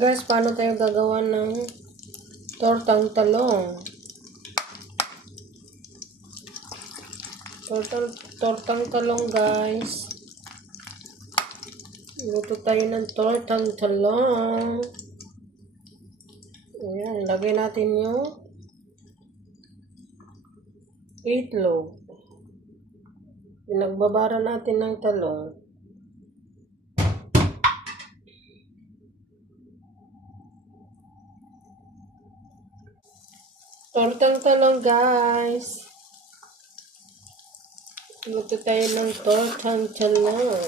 Guys, paano tayo gagawa ng tortang talong? Tortang talong, guys. Luto tayo ng tortang talong. Ayan, lagay natin yung itlog. Pinagbabara natin ng talong. Tortang talong, guys. Luto tayo ng tortang talong.